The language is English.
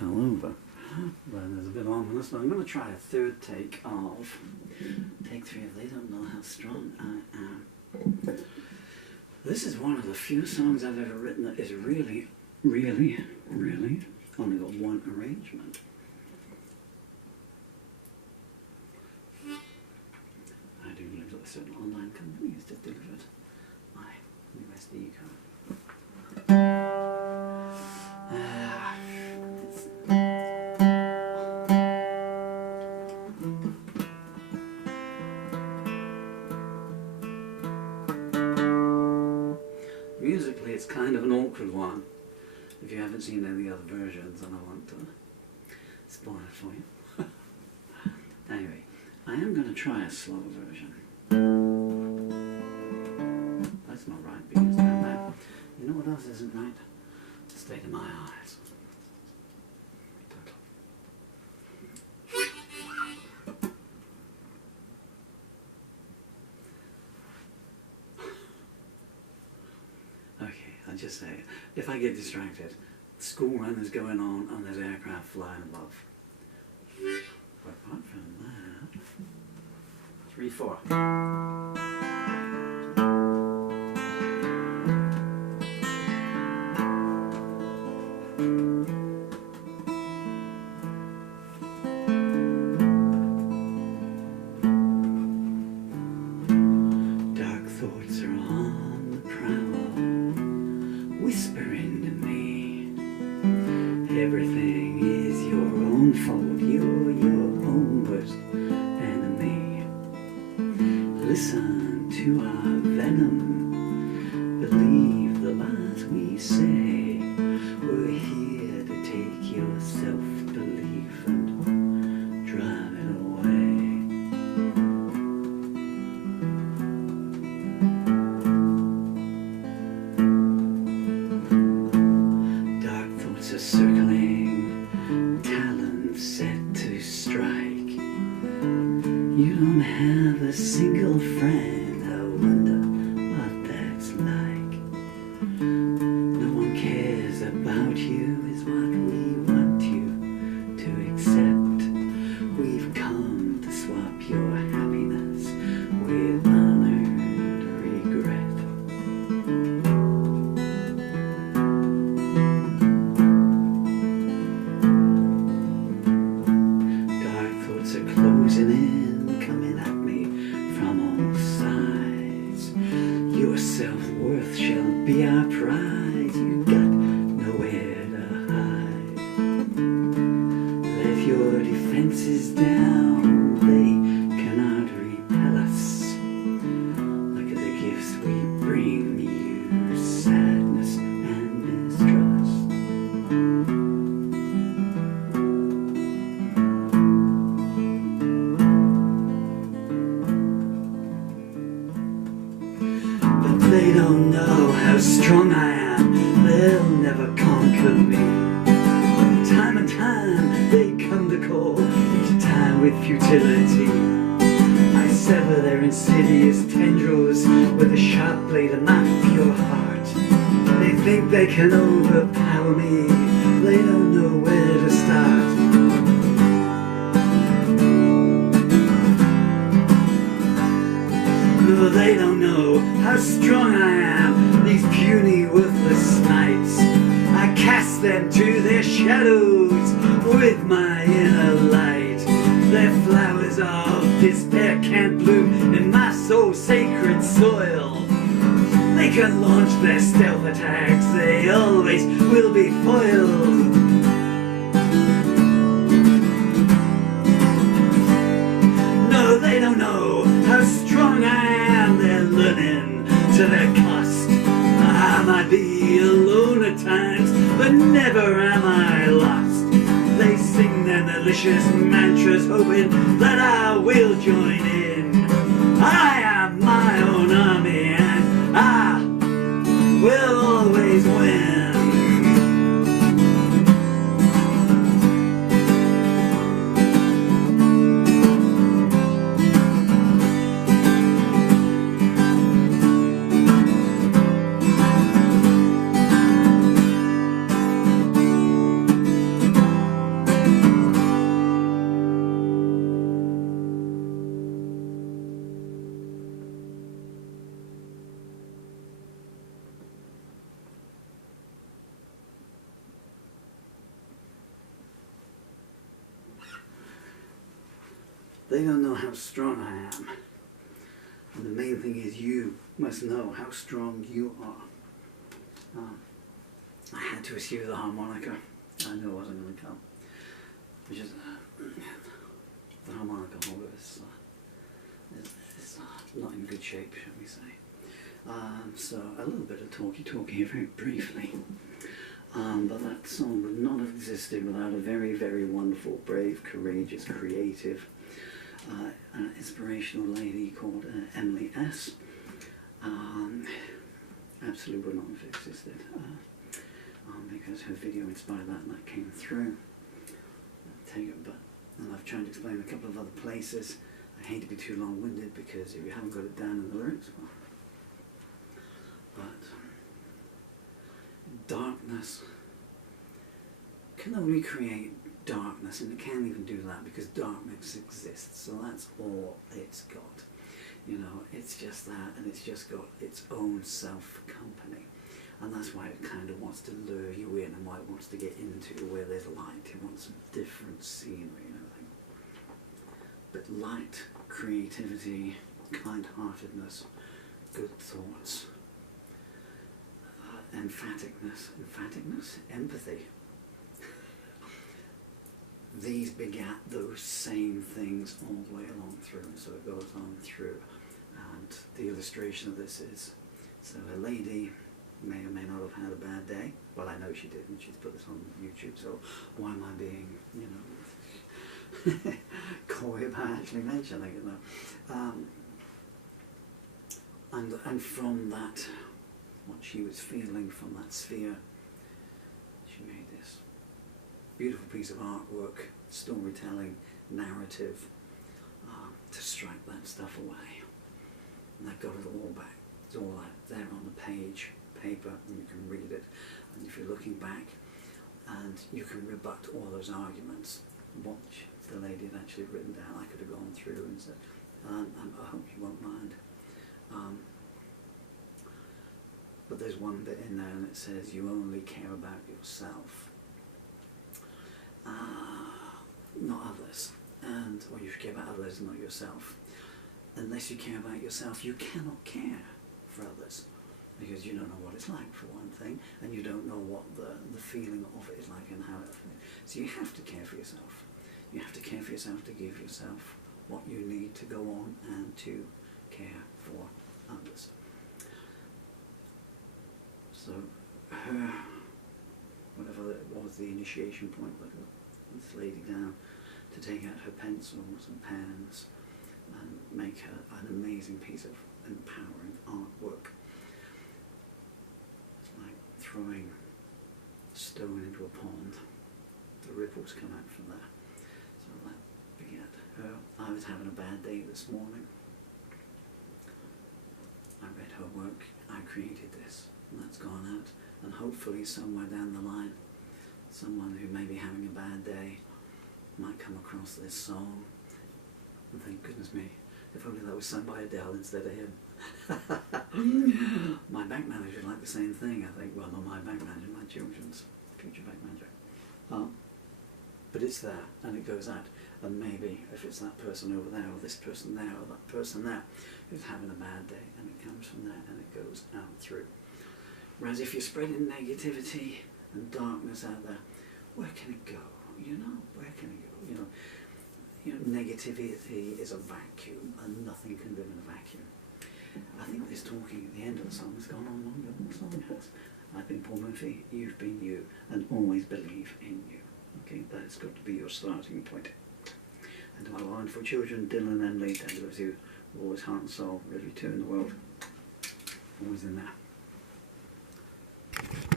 fell over. But there's a bit ominous, but I'm going to try a third take of take 3 of They Don't Know How Strong I Am. This is one of the few songs I've ever written that is really, really, really only got one arrangement. I do believe that a certain online company has just delivered my USB card. Musically, it's kind of an awkward one. If you haven't seen any other versions, and I want to spoil it for you. Anyway, I am going to try a slow version. That's not right, because now, you know what else isn't right? The state of my eyes. I'll just say, if I get distracted, school run is going on and there's aircraft flying above. But apart from that, 3/4. Dark thoughts are on the prowl, whispering to me, everything is your own fault, you're your own worst enemy. Listen to our venom, believe the lies we say, we're here to take your self-belief and drive it away. Circling, talons set to strike. You don't have a single friend, I wonder what that's like. No one cares about you is what we want you to accept. We've come to swap your happiness with unearned regret. Closing in, coming at me from all sides. Your self-worth shall be our prize. You got nowhere to hide. Let your defenses down, they cannot repel us. Look at the gifts we bring you, sadness and mistrust. They don't know how strong I am, they'll never conquer me. Time and time they come to call, each time with futility. I sever their insidious tendrils with a sharp blade of my pure heart. They think they can overpower me, they don't know where to start. No, they don't know how strong I am, these puny, worthless smites. I cast them to their shadows with my inner light. Their flowers of despair can't bloom in my soul-sacred soil. They can launch their stealth attacks, they always will be foiled. No, they don't know how strong I am, they're learning to their cost. I might be alone at times, but never am I lost. They sing their malicious mantras, hoping that I will join in. I am my own army, and I will always win. They don't know how strong I am. And the main thing is you must know how strong you are. I had to eschew the harmonica. I knew it wasn't going to come. Which is, the harmonica holder is not in good shape, shall we say. So a little bit of talky here very briefly. But that song would not have existed without a very, very wonderful, brave, courageous, creative, inspirational lady called Emily S. Absolutely would not have existed because her video inspired that and that came through. And I've tried to explain a couple of other places. I hate to be too long-winded because if you haven't got it down in the lyrics, well, but darkness can only create darkness, and it can't even do that because darkness exists, so that's all it's got. You know, it's just that, and it's just got its own self-company, and that's why it kind of wants to lure you in, and why it wants to get into where there's light. It wants some different scenery and everything. But light, creativity, kind-heartedness, good thoughts, emphaticness, empathy. These begat those same things all the way along through, and so it goes on through. And the illustration of this is, so a lady may or may not have had a bad day. Well, I know she did, and she's put this on YouTube, so why am I being, you know, coy about actually mentioning it now? And from that, what she was feeling from that sphere, she made this beautiful piece of artwork, storytelling, narrative, to strike that stuff away. And I got it all back. It's all out there on the page, paper, and you can read it. And if you're looking back, and you can rebut all those arguments, what the lady had actually written down, I could have gone through and said, I hope you won't mind. But there's one bit in there and it says, you only care about yourself, not others. And, or you should care about others, not yourself. Unless you care about yourself, you cannot care for others, because you don't know what it's like, for one thing, and you don't know what the feeling of it is like and how it feels. So you have to care for yourself. You have to care for yourself to give yourself what you need to go on and to care for others. So her, whatever it was, the initiation point, like this lady down to take out her pencils and pens and make her an amazing piece of empowering artwork. It's like throwing stone into a pond. The ripples come out from there. So that begat her. I was having a bad day this morning. I read her work, I created this, and that's gone out. And hopefully somewhere down the line, someone who may be having a bad day might come across this song and think, goodness me, if only that was sung by Adele instead of him. My bank manager liked the same thing, I think. Well, not my bank manager, my children's future bank manager. But it's there, and it goes out. And maybe if it's that person over there, or this person there, or that person there, who's having a bad day, and it comes from there, and it goes out through. Whereas if you're spreading negativity and darkness out there, where can it go? You know, where can it go? You know, negativity is a vacuum, and nothing can live in a vacuum. I think this talking at the end of the song has gone on longer than the song has. I've been Paul Murphy, you've been you, and always believe in you. Okay, that's got to be your starting point. And to my wonderful children, Dylan and Emily, and those who always heart and soul, every two in the world, always in there.